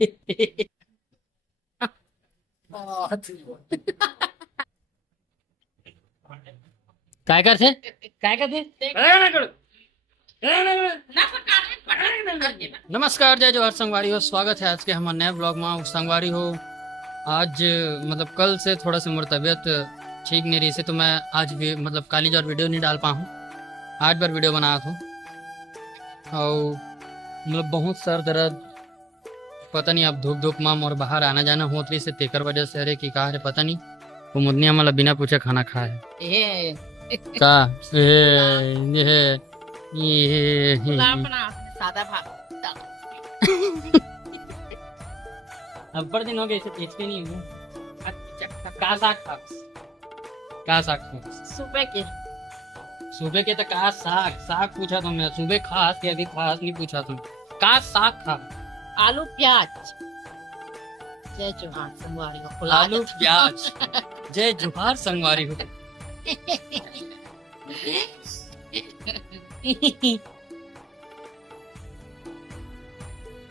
काय करते काय करते नमस्कार जय जवाहर संगवारी हो। स्वागत है आज के हमारे नए ब्लॉग में। संगवारी हो आज मतलब कल से थोड़ा सी मेरी तबीयत ठीक नहीं रही से, तो मैं आज भी मतलब काली और वीडियो नहीं डाल पा हूँ। आज बार वीडियो बनाया था और मतलब बहुत सर दर्द, पता नहीं अब धूप धूप माम और बाहर आना जाना हो रही से तेकर वजह से। अरे की कहा है पता नहीं, वो मुदनिया मतलब बिना पूछे खाना खाए का ये सादा भात अब्बर दिन हो गए इसे पीछे नहीं हुए। का साग खा सुबह के तो का साग पूछा तुमने। सुबह खास के अभी खास नहीं पूछा तुम। का साग खा आलू प्याज। जय जोहार संगवारी हो। आलू प्याज जय जोहार संगवारी हो।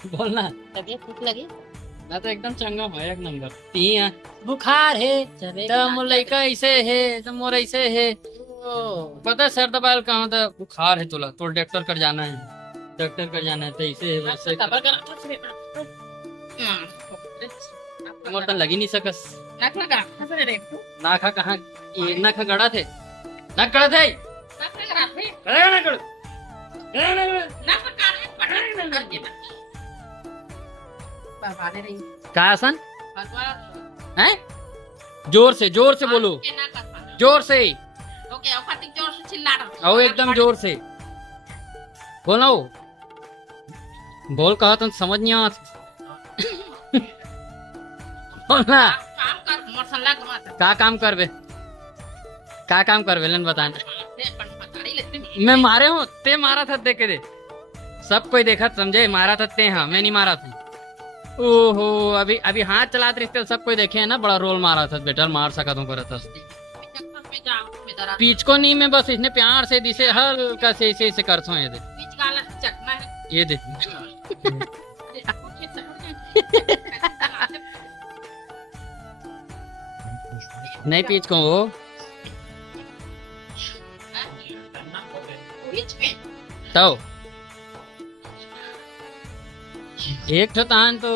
बोलना तबीयत ठीक लगी? मैं तो एकदम चंगा हूँ, एक नंबर। पिया बुखार है तो मोर लड़का ऐसे है तो मोर ऐसे है। पता है सर दबाल कहाँ था? बुखार है तोला तो डॉक्टर कर जाना है, डॉक्टर कर जाना है तो ऐसे है वैसे। मोर तो लगी नहीं सकस। नाखा कहाँ नाखा गड़ा थे नाक गड़ा थे का आसन है? जोर से बोलो, जोर से आओ, एकदम जोर से बोलो। बोल कहा तुम समझ नहीं आत। बोलना का काम करवे लन बताना। मैं मारे हूँ ते मारा था, देखे दे सब कोई देखा समझे मारा था ते। हाँ मैं नहीं मारा था। ओहो अभी हाथ चलाते रिश्ते सब कोई देखे है ना, बड़ा रोल मारा था बेटा, मार सका तुम कर था। पीछ को नहीं, मैं बस इसने प्यार से दिसे हल्का से ऐसे करता हूँ। ये दे नहीं पीछ को वो तो एक तो तान तो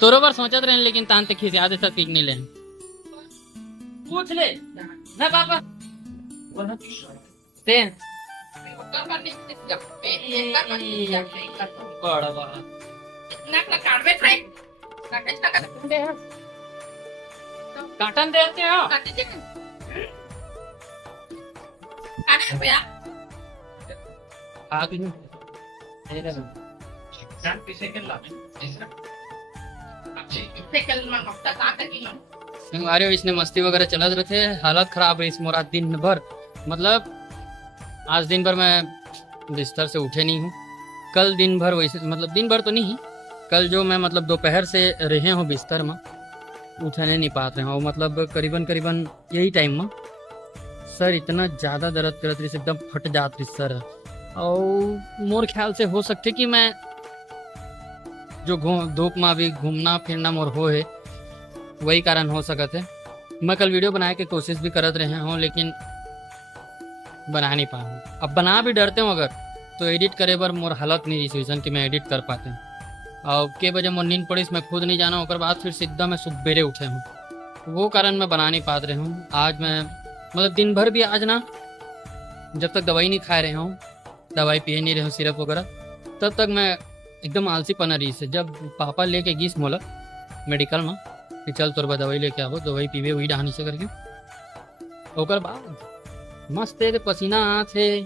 तोरो बार सोचत रहे लेकिन तान ते खिस याद सब पीक नहीं ले। पूछ ले ना पापा ते बड़ा बड़ा काटन देते हो इसने मस्ती वगैरह चलत रहे थे। हालत खराब है इस मोरा दिन भर, मतलब आज दिन भर मैं बिस्तर से उठे नहीं हूँ। कल दिन भर वैसे मतलब दिन भर तो नहीं, कल जो मैं मतलब दोपहर से रहे हूँ बिस्तर में, उठने नहीं पाते हैं। मतलब करीबन यही टाइम में सर इतना ज़्यादा दर्द करत रही, एकदम फट जात रही सर। और मोर ख्याल से हो सकते कि मैं जो धूप में भी घूमना फिरना मोर हो है वही कारण हो सकते है। मैं कल वीडियो बनाने की कोशिश भी करत रहे हूँ लेकिन बना नहीं पाऊँ। अब बना भी डरते हूँ अगर तो एडिट करे पर मोर हालत नहीं रही कि मैं एडिट कर पाते हैं। और के बजे मोर नींद पड़ी मैं खुद नहीं जाना, और बाद फिर सीधा मैं सुबेरे उठे हूँ, वो कारण मैं बना नहीं पा रहे हूँ। आज मैं मतलब दिन भर भी आज ना जब तक दवाई नहीं खा रहे हूँ, दवाई पिए नहीं रहे हूँ सिरप वगैरह, तब तक मैं एकदम आलसी पना रही से। जब पापा लेके गीस मोला मेडिकल में कि चल तोर दवाई लेके आवो, दवाई पीवे वही डहानी से करके, ओकर बाद मस्त पसीना थे,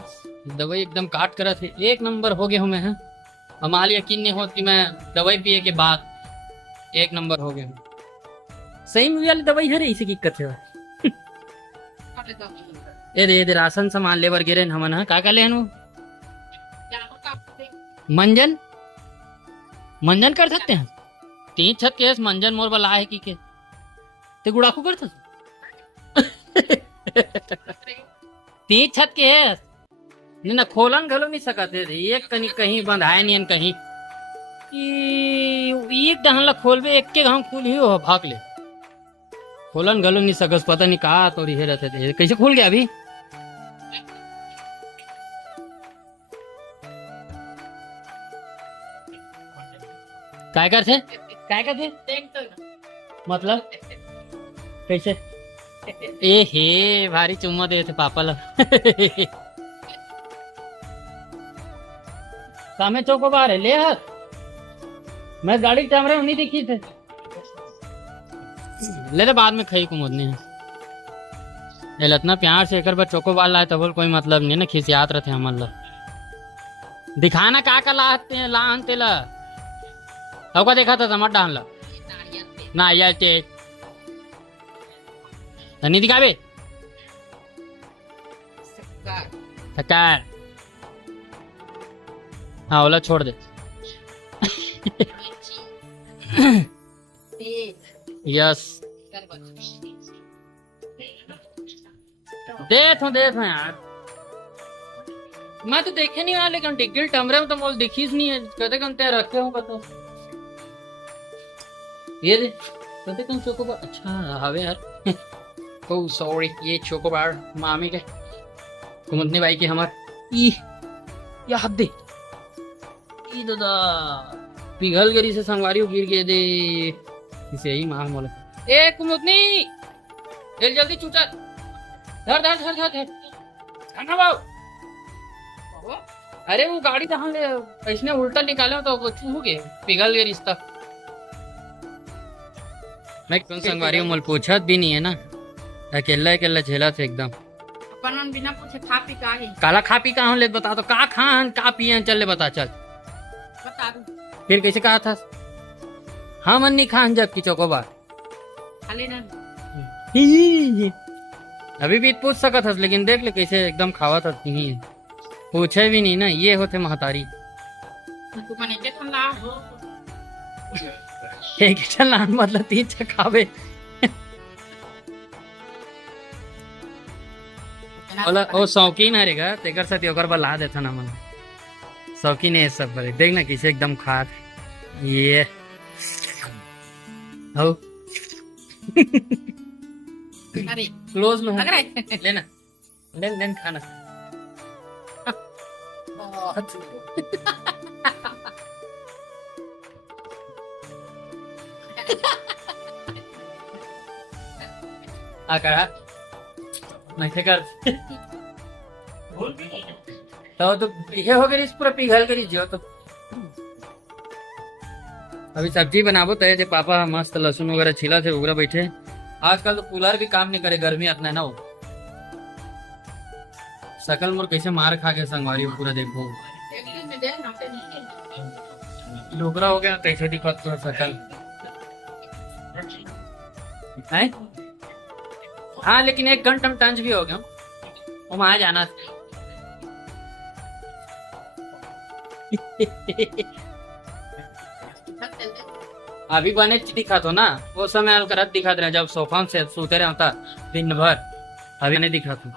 दवाई एकदम काट कर थे, एक नंबर हो गए हूँ मैं। हमारे यकीन नहीं हो कि मैं दवाई पिए के बाद एक नंबर हो गया हूँ। सही में वाली दवाई है रे, इसी की दिक्कत है। ये दे राशन सामान लेवर गिरे हमन है का लेनु मंजन कर सकते हैं। तीन छत के मंजन मोर बला है की के ते गुड़ाखू कर तीन छत के है नहीं ना खोलन घलो नहीं सकते थे, एक कहीं कहीं बंधाए नहीं कहीं एक डहन ला खोलबे एक के घाव खुल ही हो भाग ले, खोलन घलो नहीं सकस, पता नहीं कहा तो रिहे रहते थे, कैसे खुल गया अभी। काय करते काय करते देख तो मतलब कैसे, ए हे भारी चुम्मा दे थे पापा ला सामे चौको बाहर है ले हाथ, मैं गाड़ी के कैमरे में नहीं दिखी थे, ले बाद में खाई कुमुदनी है इतना प्यार से एक बार चौको बार लाए तो बोल कोई मतलब नहीं ना, खिसियात रहते हमारे लोग दिखाना का लाते हैं लान तेला का देखा था टमाटर डाल ला ना यार टेक नहीं दिखावे थकार, हाँ ओला छोड़ दे यस दे थो यार, मैं तो देखे नहीं वाला लेकिन टिकट कमरे में तो मोल दिखी नहीं है, कहते कम रखे हूँ पता ये दे कहते कम चोकोबार, अच्छा हवे यार ओ सॉरी ये चोकोबार मामी के कुमुदनी भाई की हमार ई या हद दे ई दादा पिघल गरी से संगवारी गिर गए दे इसे ही मार मोले ए कुमुदनी जल्दी जल्दी चूचा धर धर धर धर धर खाना बाबू, अरे वो गाड़ी कहाँ ले ऐसने उल्टा निकाले तो हो गए पिघल गई रिश्ता, मैं कौन संगवारी मोल पूछत भी नहीं है ना, अकेला अकेला झेला थे एकदम अपन बिना पूछे खा पी का है, काला खा पी कहाँ ले बता, तो का खान का पिए चल ले बता चल बता दूं फिर कैसे कहा था हाँ मन नहीं खान जब की चौकोबार खा लेना, अभी भी पूछ सकत हस लेकिन देख ले कैसे एकदम खावा था नहीं है, पूछे भी नहीं ना, ये होते महतारी तू मने के ठंडा हो एक चलान मतलब 3 खावे बोला ओ शौकीन हरेगा तेकर साथ ओकर बला देता ना मन शौकीन है सब बड़े देख ना किसे एकदम खात ये हो अरे क्लोज लो लग रहा है लेना लेन लेन खाना आकड़ा मैं कर तो ये हो गई पूरा पिघल गई जो तो अभी सब्जी बनाबो तो जे पापा मस्त लहसुन वगैरह छिला थे उगरा बैठे, आजकल तो कूलर भी काम नहीं करे गर्मी इतना है ना वो सकल मोर कैसे मार खा के संगवारी पूरा देखो डोगरा हो गया कैसे दिखत पूरा सकल है, हाँ लेकिन 1 घंटा में टंच भी हो गया वो वहां जाना अभी बने दिखा तो ना वो समय करत दिखा रहे जब सोफा से सोते रहता दिन भर, अभी नहीं दिखा था।